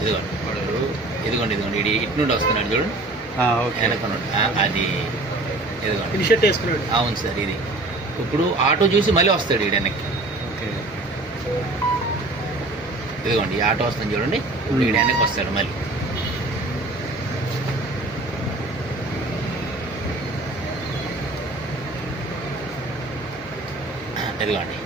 ఇదిగోండి వాడు ఇదిగోండి ఇటు నుండి వస్తున్నాడు చూడండి వెనకనుండి అది ఇదిగోండి షర్ట్ వేసుకున్నాడు. అవును సార్. ఇది ఇప్పుడు ఆటో చూసి మళ్ళీ వస్తాడు ఈడు వెనక్కి. ఇదిగోండి ఈ ఆటో వస్తుంది చూడండి, ఈడు వెనక్కి వస్తాడు మళ్ళీ. ఇదిగోండి